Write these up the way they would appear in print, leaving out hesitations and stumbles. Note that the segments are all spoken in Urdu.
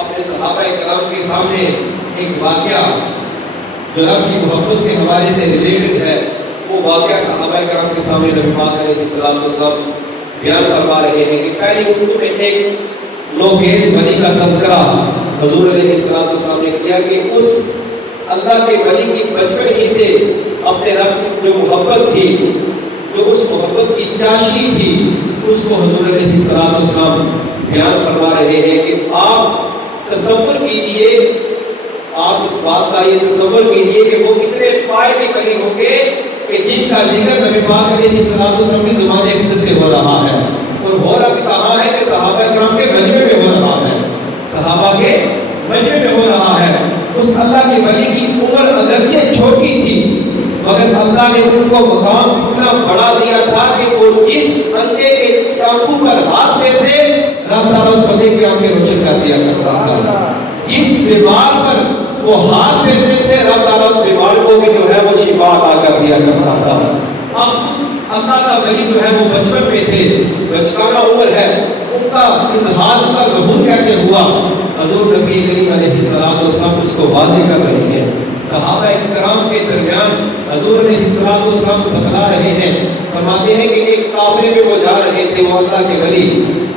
اپنے صحابہ کرام کے سامنے ایک واقعہ جو رب کی محبت کے حوالے سے ریلیٹڈ ہے، وہ واقعہ صحابہ کرام کے سامنے نبی پاک علیہ الصلوۃ والسلام بیان فرما رہے ہیں کہ پہلی گفتگو میں ایک نوخیز ولی کا تذکرہ حضور علیہ الصلوۃ والسلام نے کیا کہ اس اللہ کے ولی کی بچپن ہی سے اپنے رب کی جو محبت تھی، جو اس محبت کی چاشنی تھی، اس کو حضور علیہ الصلوۃ والسلام بیان فرما رہے ہیں کہ آپ تصور کیجئے، آپ اس بات کا یہ تصور کیجئے کہ وہ کتنے فائدے ولی ہوں گے کہ جن کا ذکر نبی پاک علیہ الصلوۃ والسلام کی زبان اقدس سے ہو رہا ہے، اور ہو رہا بھی کہاں ہے کہ صحابہ کرام کے مجمع میں ہو رہا ہے، صحابہ کے مجمع میں ہو رہا ہے۔ اس اللہ کے ولی کی عمر اگرچہ چھوٹی تھی مگر اللہ نے ان کو مقام اتنا بڑا دیا تھا کہ وہ جس بندے کے آنکھوں پر ہاتھ پھیرتے رب تعالیٰ اس بندے کی آنکھیں روشن کر دیا کرتا تھا، جس بیمار پر وہ ہاتھ پھیرتے تھے رب تعالیٰ اس بیمار کو بھی جو ہے وہ شفا عطا کر دیا کرتا تھا۔ اب اس اللہ کا ولی جو ہے وہ بچپن میں تھے، بچپنا عمر ہے، ان کا اظہار، ان کا ظہور کیسے ہوا؟ حضور نبی کریم علیہ الصلوۃ والسلام اس کو واضح کر رہے ہیں۔ صحابہ کرام کے درمیان حضور علیہ الصلوۃ والسلام کو بتلا رہے ہیں، فرماتے ہیں کہ ایک قافلے میں وہ جا رہے تھے، وہ اللہ کے ولی،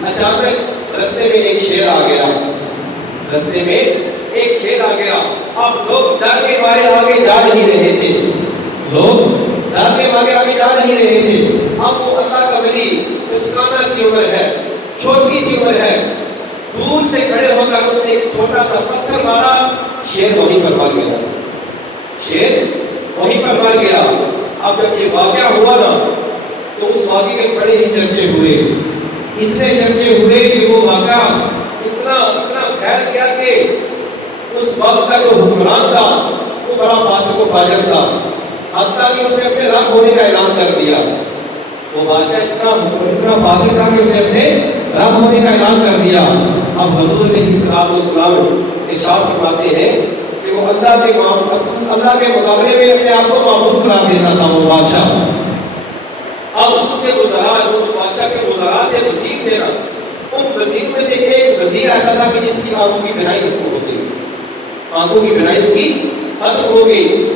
اچانک رستے میں ایک شیر آ گیا، رستے میں ایک شیر آ گیا۔ اب لوگ ڈر کے مارے آگے جا نہیں رہے تھے، لوگ ڈر کے مارے آگے جا نہیں رہے تھے۔ اب وہ اللہ کا ولی، بچپنا سی عمر ہے، چھوٹی سی عمر ہے، دور سے کھڑے ہو کر اس نے ایک چھوٹا سا پتھر مارا، شیر وہیں پر مر گیا، شیر وہیں پر مر گیا۔ اب جب یہ واقعہ ہوا نا تو اس واقعے کے بڑے ہی چرچے ہوئے، اتنے چرچے ہوئے کہ وہ واقعہ اتنا پھیل گیا کہ اس وقت کا جو حکمران تھا وہ بڑا فاسق و فاجر تھا، حتیٰ کہ اس نے اپنے رب ہونے کا اعلان کر دیا۔ وہ بادشاہ اتنا فاسق تھا کہ اس نے اپنے رب ہونے کا اعلان کر دیا۔ اب حضور علیہ الصلوۃ والسلام ارشاد فرماتے ہیں کہ وہ اللہ کے مقابلے میں اپنے آپ کو معبود قرار دیتا تھا وہ بادشاہ۔ اب اس کے وزراء، اس بادشاہ کے وزراء تھے، وزیر تھے نا، ان وزیر میں سے ایک وزیر ایسا تھا کہ جس کی آنکھوں کی بینائی ختم ہو گئی، آنکھوں کی بینائی اس کی ختم ہو گئی۔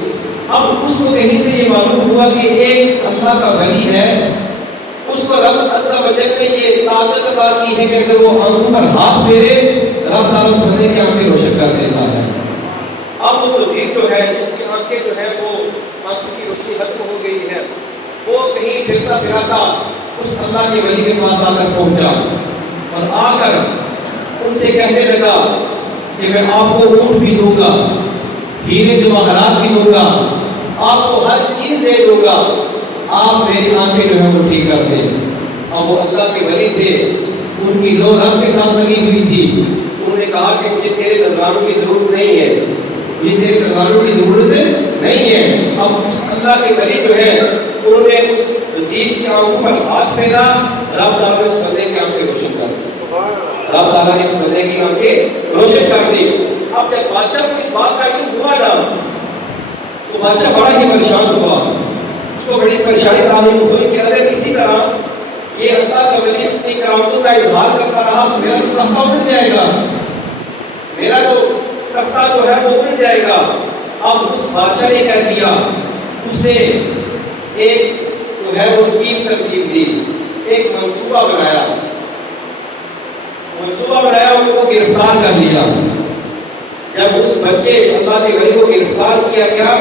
اب اس کو کہیں سے یہ معلوم ہوا کہ ایک اللہ کا ولی ہے، اس کو رب عز و جل نے یہ طاقت عطا کی ہے کہ اگر وہ آنکھوں پر ہاتھ پھیرے رب تعالیٰ اس بندے کی آنکھیں روشن کر دیتا ہے۔ اب وہ وزیر جو ہے، اس کی آنکھیں جو ہے وہ آنکھوں کی روشنی ختم ہو گئی ہے، وہ کہیں پھرتا پھراتا اس اللہ کے ولی کے پاس آ کر پہنچا اور آ کر ان سے کہنے لگا کہ میں آپ کو اونٹ بھی دوں گا، ہیرے جواہرات بھی دوں گا، آپ کو ہر چیز دے دوں گا، آپ میری آنکھیں جو ہے وہ ٹھیک کر دیں۔ اب وہ اللہ کے ولی تھے، ان کی لو رب کے ساتھ لگی ہوئی تھی، انہوں نے کہا کہ مجھے تیرے نذرانوں کی ضرورت نہیں ہے، مجھے تیرے نذرانوں کی ضرورت نہیں ہے۔ اب اس اللہ کے ولی جو ہے انہوں نے اس وزیر کی آنکھوں پر ہاتھ پھیرا، رب تعالیٰ نے اس بندے کی آنکھیں روشن کر دی، رب تعالیٰ نے اس بندے کی آنکھیں روشن کر دی۔ اب جب بادشاہ کو اس بات کا علم ہوا نا تو بادشاہ بڑا ہی پریشان ہوا، اس کو بڑی پریشانی تعلق ہوئی کہ اگر کسی طرح یہ اللہ کا ولی اپنی کرامتوں کا اظہار کرتا رہا تو میرا تو تختہ اٹھ جائے گا، میرا تو تختہ جو ہے وہ اٹھ جائے گا۔ اب اس بادشاہ نے کہہ دیا، اس نے ایک جو ہے وہ ٹیم ترتیب دی، ایک منصوبہ بنایا، ان کو گرفتار کر لیا۔ جب اس بچے اللہ کے ولی کو گرفتار کیا گیا،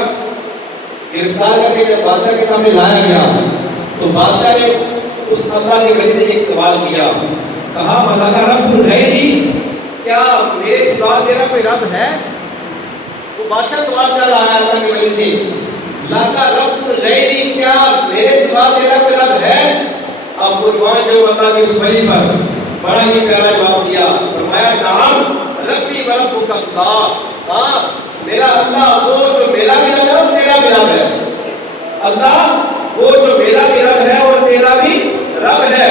گرفتار کر کے جب بادشاہ کے سامنے لایا گیا تو بادشاہ نے اس اللہ کے ولی سے ایک سوال کیا، کہا مَلَكَ رَبٌّ غَيْرِي، کیا میرے سوا تیرا کوئی رب ہے؟ تو بادشاہ سوال کر رہا ہے اللہ کے ولی سے، لَكَ رَبٌّ غَيْرِي، کیا میرے سوا تیرا کوئی رب ہے؟ اب قربان جو اللہ کے اس ولی پر بڑا ہی پیارا جواب دیا، فرمایا نعم ربی و ربک اللہ، ہاں میرا اللہ وہ جو میرا بھی رب ہے اور تیرا بھی رب ہے، اللہ وہ جو میرا بھی رب ہے اور تیرا بھی رب ہے،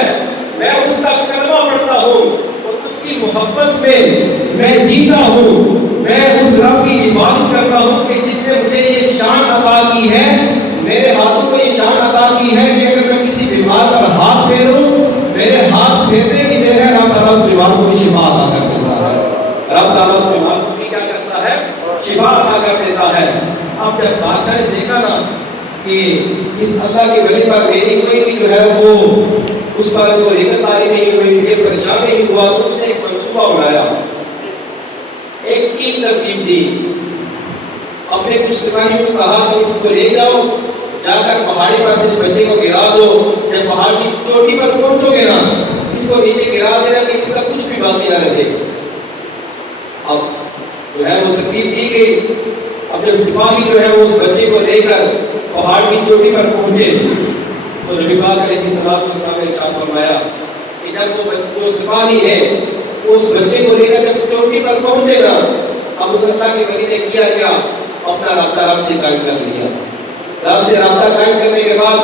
میں اس کا کلمہ پڑھتا ہوں اور اس کی محبت میں جیتا ہوں، میں اس رب کی عبادت کرتا ہوں کہ جس نے مجھے یہ شان عطا کی ہے، میرے ہاتھوں کو یہ شان عطا کی ہے کہ اگر میں کسی بیمار پر ہاتھ پھیروں، میرے ہاتھ پھیرنے کی دیر ہے رب تعالیٰ اس بیمار کو بھی شفا عطا کر دیتا ہے، رب اللہ تعالیٰ اس بیمار کی کیا کرتا ہے؟ شفا عطا کر دیتا ہے۔ اب جب بادشاہ نے دیکھا نا کہ اس اللہ کے ولی پر میری کوئی بھی جو ہے وہ اس پر کوئی رغبت نہیں ہوئی، یہ پریشان نہیں ہوا، تو اس نے ایک منصوبہ بنایا، ایک ٹیم ترتیب دی، اپنے کچھ سپاہیوں کو کہا کہ اس کو لے جاؤ، جا کر پہاڑی پر سے اس بچے کو گرا دو، جب پہاڑ کی چوٹی پر پہنچو گے نا اس کو نیچے گرا دینا کہ اس کا کچھ بھی باقی نہ رہے۔ اب جو ہے وہ ترتیب دی گئی۔ اب جب سپاہی جو ہے وہ اس بچے کو لے کر پہاڑ کی چوٹی پر پہنچے تو نبی پاک علیہ الصلوۃ والسلام نے ارشاد فرمایا کہ جب وہ سپاہی ہے اس بچے کو لے کر جب چوٹی پر پہنچے گا، اب اللہ کے ولی نے کیا کیا؟ اپنا رابطہ رب سے قائم کر لیا۔ رب سے رابطہ قائم کرنے کے بعد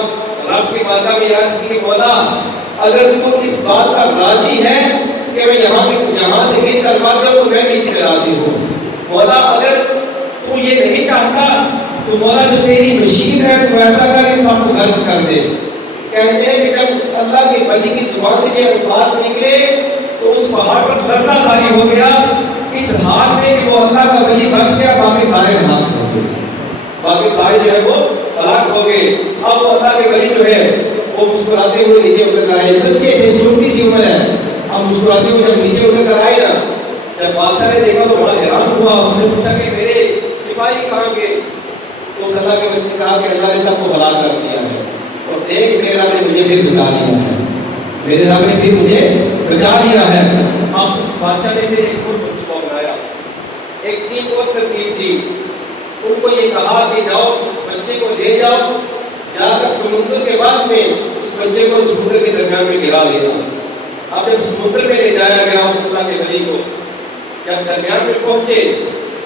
رب کی بارگاہ میں عرض کی، مولا اگر تو اس بات پر راضی ہے کہ میں یہاں سے گر کر مر جاؤں تو میں بھی اس میں راضی ہوں۔ مولا اگر تو یہ نہیں چاہتا تو مولا جو تیری مشیت ہے تو ایسا کر ان سب کو غرق کر دے۔ کہتے ہیں کہ جب اس اللہ کے ولی کی زبان سے یہ الفاظ نکلے تو اس پہاڑ پر لرزہ طاری ہو گیا، اس حال میں کہ وہ اللہ کا ولی بچ گیا، باقی سارے ہلاک ہو گئے، باقی سارے جو ہے وہ ہلاک ہو گئے۔ اب وہ اللہ کے ولی جو ہے وہ مسکراتے ہوئے نیچے اتر کر آئے، بچے تھے، چھوٹی سی عمر ہے، اب مسکراتے ہوئے جب نیچے اتر کر آئے نا، جب بادشاہ نے دیکھا تو بڑا حیران ہوا، اسے پوچھا کہ میرے سپاہی کہاں گئے؟ تو اس اللہ کے ولی نے کہا کہ اللہ نے سب کو ہلاک کر دیا ہے، اور دیکھ میرے رب نے مجھے پھر بچا لیا ہے، میرے رب نے پھر مجھے بچا لیا ہے۔ اب اس بادشاہ نے پھر ایک اور منصوبہ بنایا، ایک ٹیم اور ترتیب دی، ان کو یہ کہا کہ جاؤ اس بچے کو لے جاؤ، جا کر سمندر کے وسط میں اس بچے کو سمندر کے درمیان میں گرا دینا۔ اب جب سمندر میں لے جایا گیا اس اللہ کے ولی کو، جب درمیان میں پہنچے،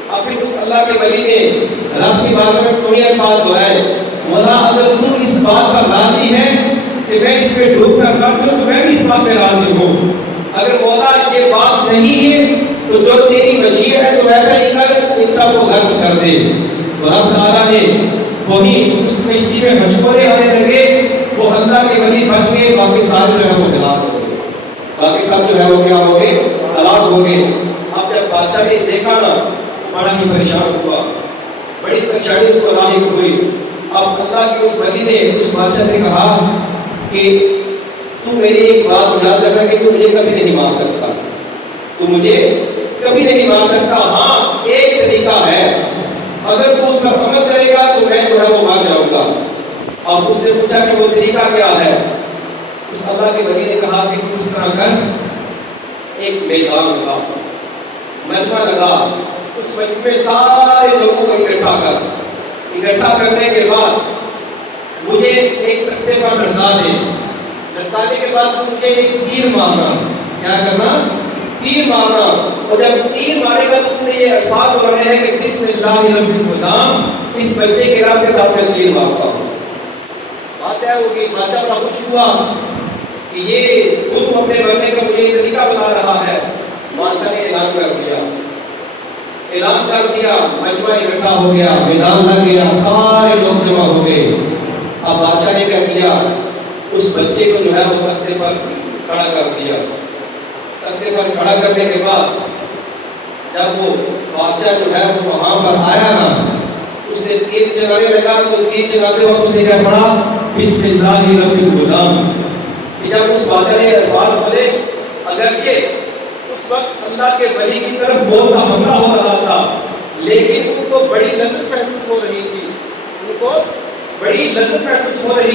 اب پھر اس اللہ کے ولی نے رب کی بارگاہ میں کوئی الفاظ دہرائے، مولا اگر تو اس بات پر راضی ہے کہ میں اس میں ڈوب کر مر جاؤں تو میں بھی اس بات پہ راضی ہوں، اگر مولا یہ بات نہیں ہے تو جو تیری مشیت ہے تو ایسا ہی کر، ان سب کو غرق کر دے۔ تو رب تعالیٰ نے وہی اس کشتی میں مشورے آنے لگے، وہ اللہ کے ولی بچ گئے، باقی سارے جو ہے وہ ہلاک ہو گئے، باقی سب جو ہے وہ کیا ہو گئے؟ ہلاک ہو گئے۔ اب جب بادشاہ نے دیکھا نا بڑا ہی پریشان ہوا، بڑی پریشانی اس کو لاحق ہوئی۔ اب اللہ کے اس ولی نے اس بادشاہ سے کہا کہ تو میری ایک بات یاد رکھنا کہ تو مجھے کبھی نہیں مار سکتا، تو مجھے کبھی نہیں مار سکتا، ہاں ایک طریقہ ہے، اگر تو اس پر عمل کرے گا تو میں جو ہے وہ مار جاؤں گا۔ اب اس نے پوچھا کہ وہ طریقہ کیا ہے؟ اس اللہ کے ولی نے کہا کہ تو اس طرح کر، ایک میدان لگا، مجمع لگا، اس مجمع میں سارے لوگوں کو اکٹھا کرنے کے بعد مجھے ایک تختے پر لٹکا دے، لٹکانے کے بعد مجھے ایک تیر مارنا، کیا کرنا؟ تیر مارنا، اور جب تیر مارے گا تو یہ الفاظ بنے ہیں کہ بسم اللہ رب الغلام، اس بچے کے رب کے ساتھ میں تیر مارتا ہوں۔ بات ہے وہ کہ بادشاہ بڑا خوش ہوا کہ یہ خود اپنے مرنے کا مجھے یہ طریقہ بتا رہا ہے۔ بادشاہ نے اعلان کر دیا، مجمع اکٹھا ہو گیا، میدان لگ گیا، سارے لوگ جمع ہو گئے۔ اب بادشاہ نے کہہ دیا، اس بچے کو جو ہے وہ تختے پر کھڑا کر دیا۔ تختے پر کھڑا کرنے کے بعد جب وہ بادشاہ جو ہے وہ وہاں پر آیا نا، اس نے تیر چلانے لگا تو تیر چلاتے وقت اسے کیا پڑھا؟ بسم اللہ رب الغلام۔ جب اس بادشاہ نے الفاظ بولے، اگرچہ اس وقت اللہ کے ولی کی طرف موت کا حملہ ہو رہا تھا، لیکن ان کو بڑی لذت محسوس ہو رہی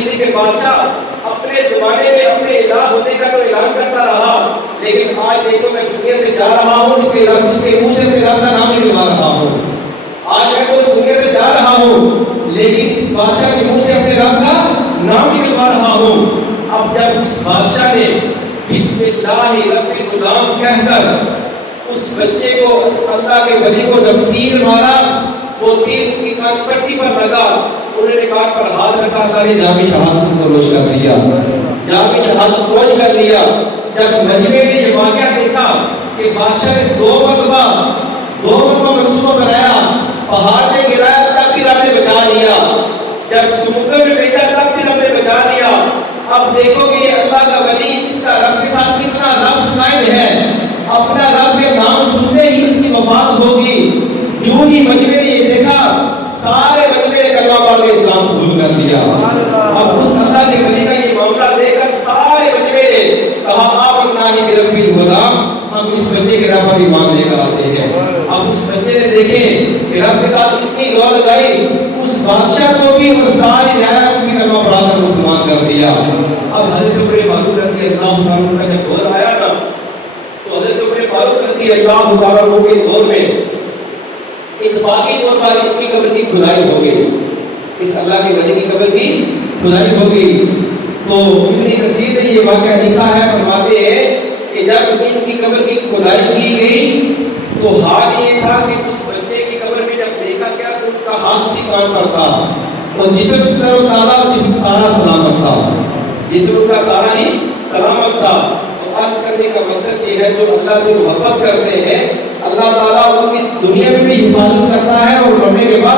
تھی، کہ بادشاہ اپنے زمانے میں اپنے الہ ہونے کا تو اعلان کرتا رہا، لیکن آج دیکھو میں دنیا سے جا رہا ہوں، اس کے منہ سے اپنے رب کا نام نکلوا رہا ہوں۔ آج میں تو اس دنیا سے جا رہا ہوں، لیکن اس بادشاہ کے منہ سے اپنے رب کا نام نکلوا رہا ہوں۔ اب جب اس بادشاہ نے بسم اللہ رب الغلام کہہ کر اس بچے کو، اس اللہ کے ولی کو جب تیر مارا، وہ تیر کی کان پٹی پر لگا، انہوں نے کان پر ہاتھ رکھا، اللہ نے جامع شہادت کو روش کر دیا، جامع شہادت روش کر لیا۔ جب مجمع نے یہ واقعہ دیکھا کہ بادشاہ نے دو مرتبہ منصوبہ بنایا، پہاڑ سے گرایا تب بھی رب نے بچا لیا، جب سمندر میں بھیجا تب بھی رب نے بچا لیا۔ اب دیکھو کہ یہ اللہ کا ولی اس کا رب کے ساتھ کتنا ربط قائم ہے، اپنا رب کے نام سنتے ہی اس کی کہا آمنا برب الغلام، ہم اس بچے کے رب پر ایمان لے کر آتے ہیں۔ اب اس بچے نے دیکھیں کہ رب کے ساتھ اتنی دولت آئی، اس بادشاہ کو بھی اور ساری رعایا کو بھی کلمہ پڑھا کر مسلمان کر دیا۔ اب حضرت عمر فاروق رضی اللہ تعالیٰ کا جب دور آیا نا، تو حضرت عمر فاروق رضی اللہ تعالیٰ کے دور میں اتفاقی طور پر ان کی قبر کی کھدائی ہو گئی، اس اللہ کے ولی کی قبر کی کھدائی ہو گئی۔ تو ابن کثیر نے یہ واقعہ لکھا ہے، فرماتے ہیں کہ جب ان کی قبر کی کھدائی کی گئی تو حال یہ تھا کہ اس بچے کی قبر میں جب دیکھا گیا تو ان کا ہاتھ اسی کام پر تھا، اور جسم تر و تازہ اور جسم سارا سلامت تھا، جسم کا سارا ہی سلامت تھا۔ تو عرض کرنے کا مقصد یہ ہے، جو اللہ سے محبت کرتے ہیں اللہ تعالیٰ ان کی دنیا میں بھی حفاظت کرتا ہے اور مرنے کے بعد